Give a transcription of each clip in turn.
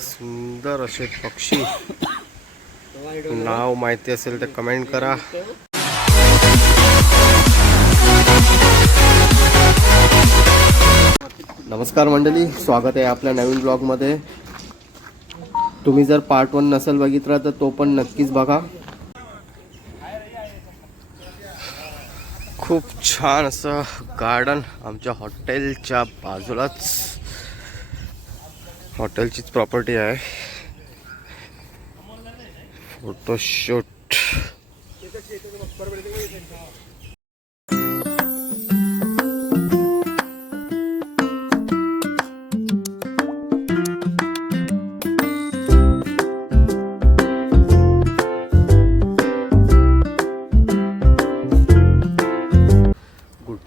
सुंदर असे पक्षी, नाव माहिती असेल तर कमेंट करा. नमस्कार मंडळी, स्वागत आहे आपल्या नवीन ब्लॉगमध्ये. तुम्ही जर पार्ट 1 नसेल बघितला तर तो पण नक्कीच बघा. खूप छान असं गार्डन आमच्या हॉटेलच्या बाजूलाच, हॉटेलचीच प्रॉपर्टी आहे. Photoshoot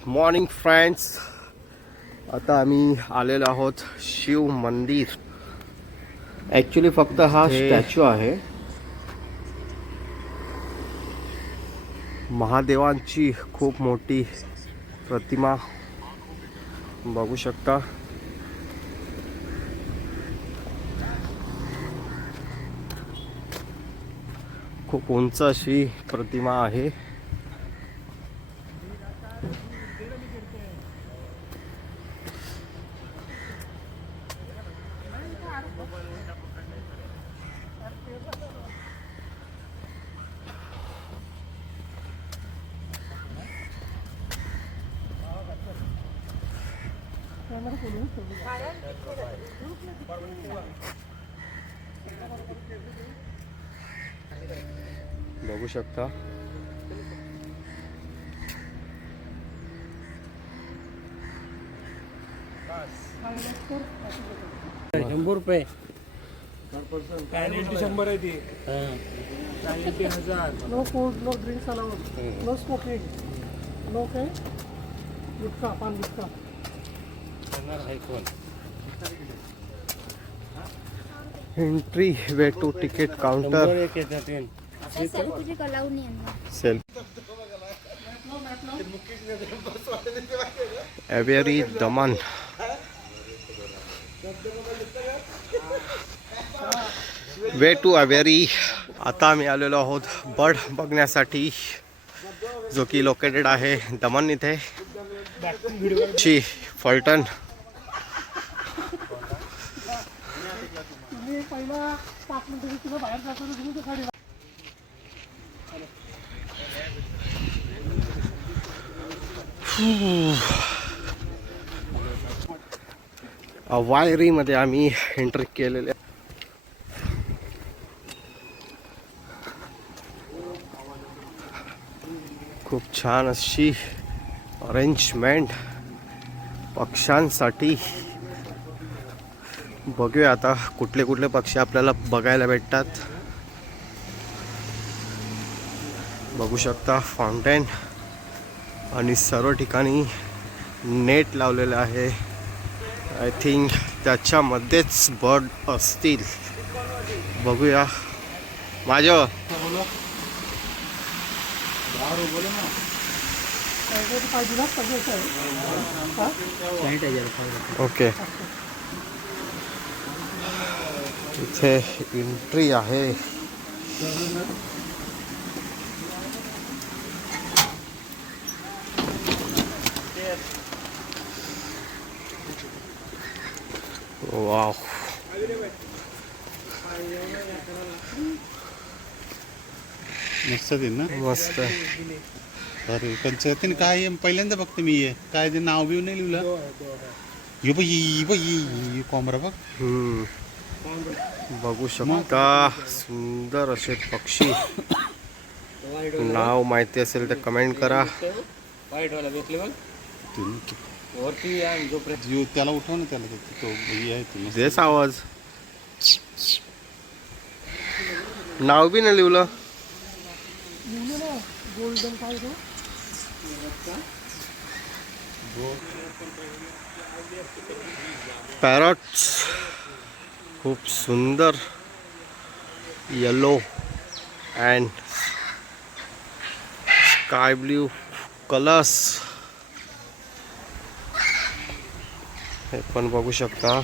morning friends. आता आम्ही आलेलो आहोत शिव मंदिर. ॲक्च्युली फक्त हा स्टॅच्यू आहे महादेवांची, खूप मोठी प्रतिमा बघू शकता. खूप उंच अशी प्रतिमा आहे. बघू शकता. ₹100 कॅन्युटी 100 आहे ती. कॅन्युटी 1000. No food, no drinks allowed, no स्मोकिंग, नो काय gutkha, paan gutkha. Entry way to ticket counter. सेल्फ aviary Daman. Way to aviary. आता आम्ही आलेलो आहोत बर्ड बघण्यासाठी, जो की लोकेटेड आहे दमन इथे. ची फलटण. वायरीमध्ये आम्ही एंट्री केलेले. खूप छान अशी अरेंजमेंट पक्ष्यांसाठी. बघूया आता कुठले कुठले पक्षी आपल्याला बघायला भेटतात. बघू शकता फाउंटेन, आणि सर्व ठिकाणी नेट लावलेलं आहे. आय थिंक त्याच्यामध्येच बर्ड असतील. बघूया. माझं ओके. इथे एंट्री आहे. वाव, मस्त दिन ना. मस्त. अरे पंचायतीन काय पहिल्यांदा बघते मी. काय ते नाव बिव नाही लिहिलं. ये बाई कोंबरा बघ. बघू शकता. सुंदर असे पक्षी, नाव माहिती असेल तर कमेंट करा. त्याला उठव ना, त्याला तो आहे तुम्ही देस आवाज. नाव बी नाही लिहिलं. गोल्डन काय तो पॅरट्स खूप सुंदर yellow and sky blue colours. हे पण बघू शकता.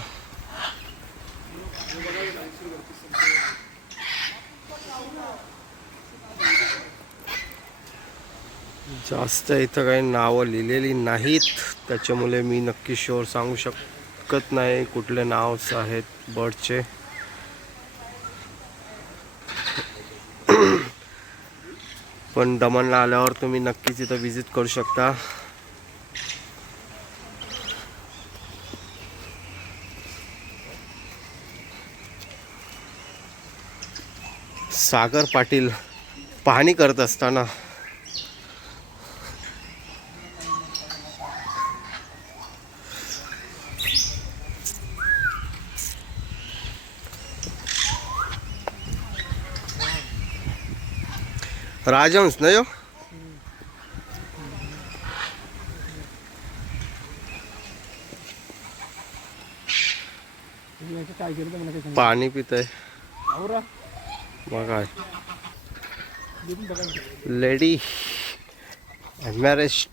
जास्त इथं काही नावं लिहिलेली नाहीत, त्याच्यामुळे मी नक्की शुअर सांगू शकत नाही कुठले नावच आहेत बर्डचे. पण दमणला आल्यावर तुम्ही नक्कीच इथं विजिट करू शकता. सागर पाटील पाहणी करत असताना राजहंस नाही हो, काय केलं तर मला काही पाणी पितय आवरा बघा. देऊन बघा. लेडी एमॅरेस्ट.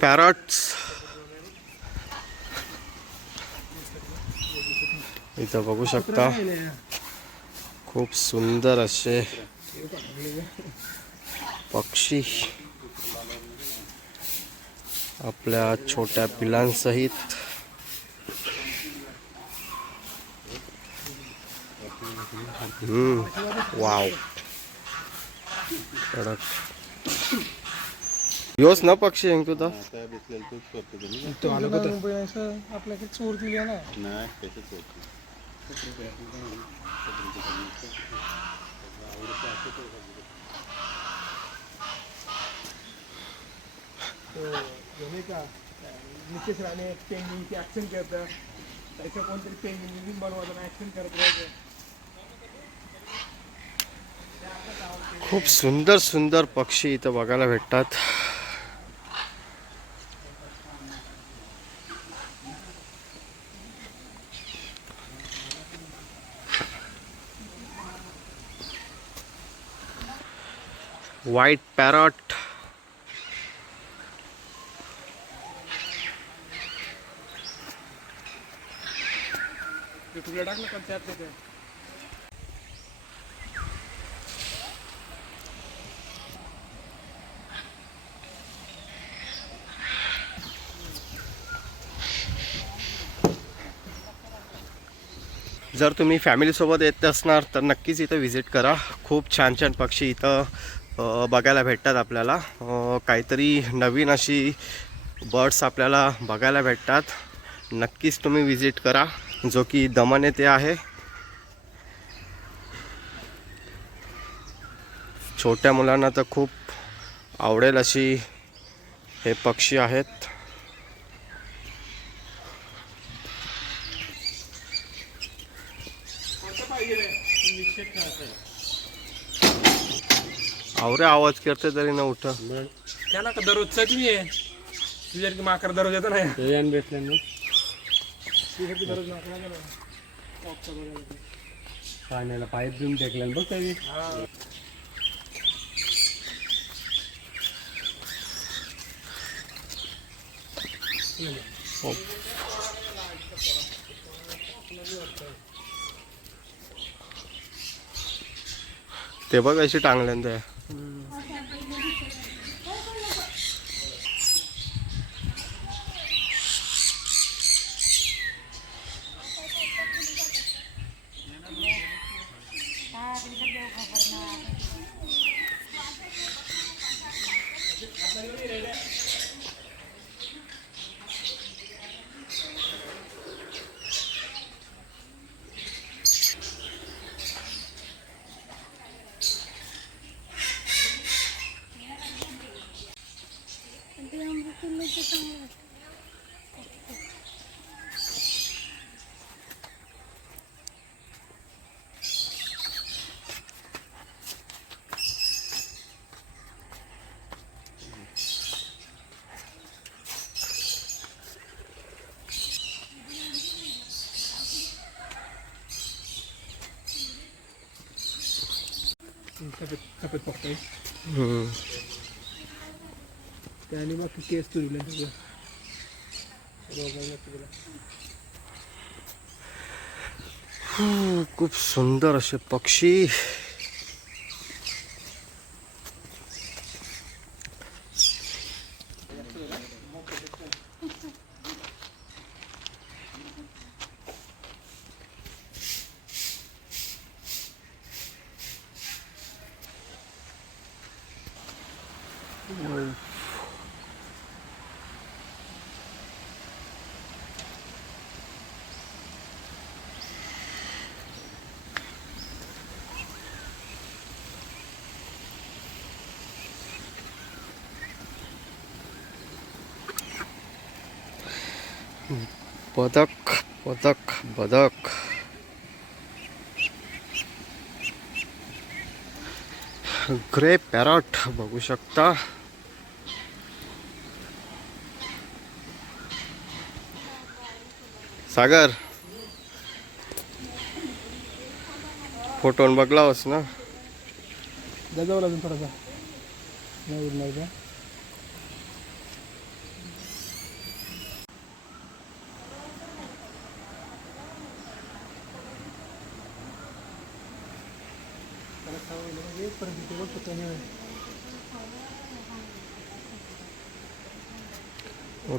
पॅरट्स इथं बघू शकता. खूप सुंदर असे पक्षी आपल्या छोट्या पिलांसहित. वाव, योच ना पक्षी आहे तुझा. तो आलो का मुंबई असं आपल्याकडे चोर दिली ना. का निकेश राणे पेंगिंगची ऍक्शन करतं, त्याचं कोणतरी पेंगिंग बनवताना ऍक्शन करत राहायचं. खूप सुंदर सुंदर पक्षी इथं बघायला भेटतात. व्हाईट पॅरट, युट्यूबला टाकलं पण त्यात ते जर तुम्ही फॅमिलीसोबत येत असणार तर नक्कीच इथं व्हिजिट करा. खूप छान छान पक्षी इथं बघायला भेटतात आपल्याला. काहीतरी नवीन अशी बर्ड्स आपल्याला बघायला भेटतात. नक्कीच तुम्ही व्हिजिट करा, जो की दमण येथे आहे. छोट्या मुलांना तर खूप आवडेल अशी हे पक्षी आहेत. आवरे आवाज करते तरी न उठ. त्याला का दररोजचा तुम्ही आहे तुझ्या की माकड दररोज येतो नाही भेटले ना. दररोज पाण्याला पाईप देऊन टेकलं बघ काही. ते बघ अशी टांगल्यान ते. सफेद पक्का आहे हम्म. त्याने बाकी केस तुरले सगळं खूप सुंदर असे पक्षी. बदक बदक बदक. ग्रे पॅरॉट बघू शकता. सागर फोटोन बघलास ना. जाऊ अजून थोडासा नाही उरणार का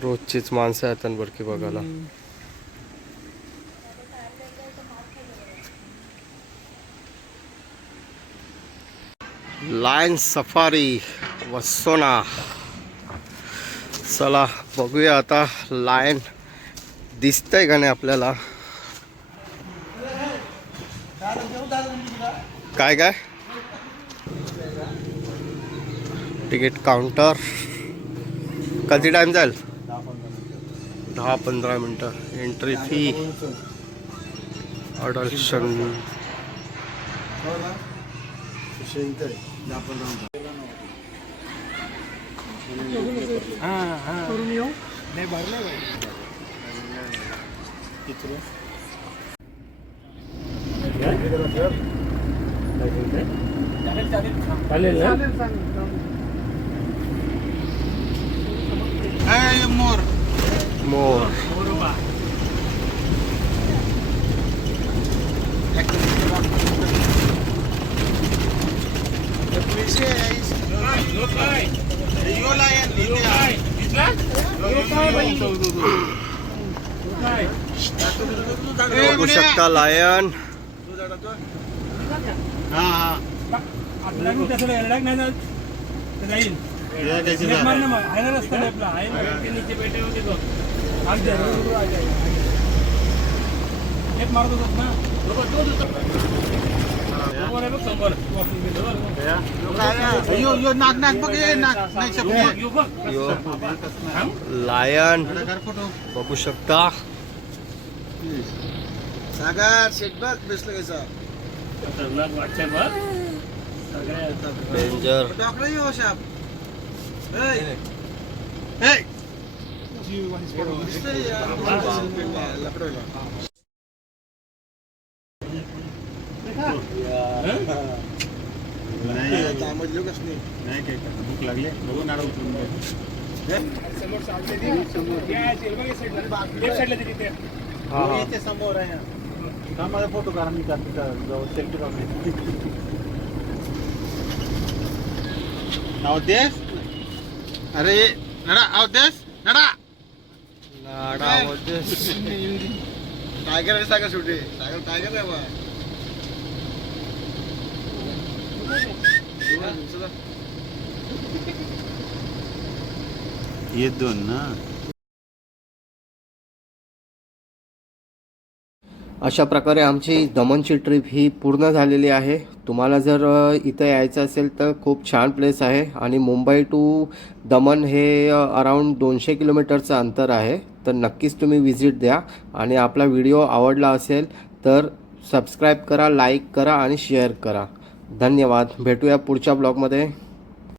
रोजचीच माणसं आहेत बरकी बघायला. Lion safari Vasona. चला बघूया आता लायन दिसतंय का नाही आपल्याला. काय काय तिकीट काउंटर. कधी टाइम जाईल. 10-15 मिनटं. एंट्री फी अडल्शन. करून येऊ नाही भरलं चालेल मोर मोर. बघू शकता लायन. हा हा जाईल नाक नाक बघ लायन बघू शकता. सागर शेटबग बसलं कसं डेंजर. डॉक्टर येऊ शाप नाही काय भूक लागले बघून इथे समोर आहे ना. माझा फोटो काढा मी जवळ सेल्फी काढून. अवदेश अरे नडा अवदेश नडा टायगर आहे सागर शेवटी सागर टायगर आहे बा ये दोन ना. अशा प्रकारे आमची दमनची ट्रिप ही पूर्ण झालेली आहे. तुम्हाला जर इथं यायचं असेल तर खूप छान प्लेस आहे आणि मुंबई टू दमन हे अराऊंड 200 किलोमीटरचं अंतर आहे. तर नक्कीच तुम्ही विजिट द्या आणि आपला व्हिडिओ आवडला असेल तर सबस्क्राईब करा, लाईक करा आणि शेअर करा. धन्यवाद. भेटूया पुढच्या ब्लॉगमध्ये.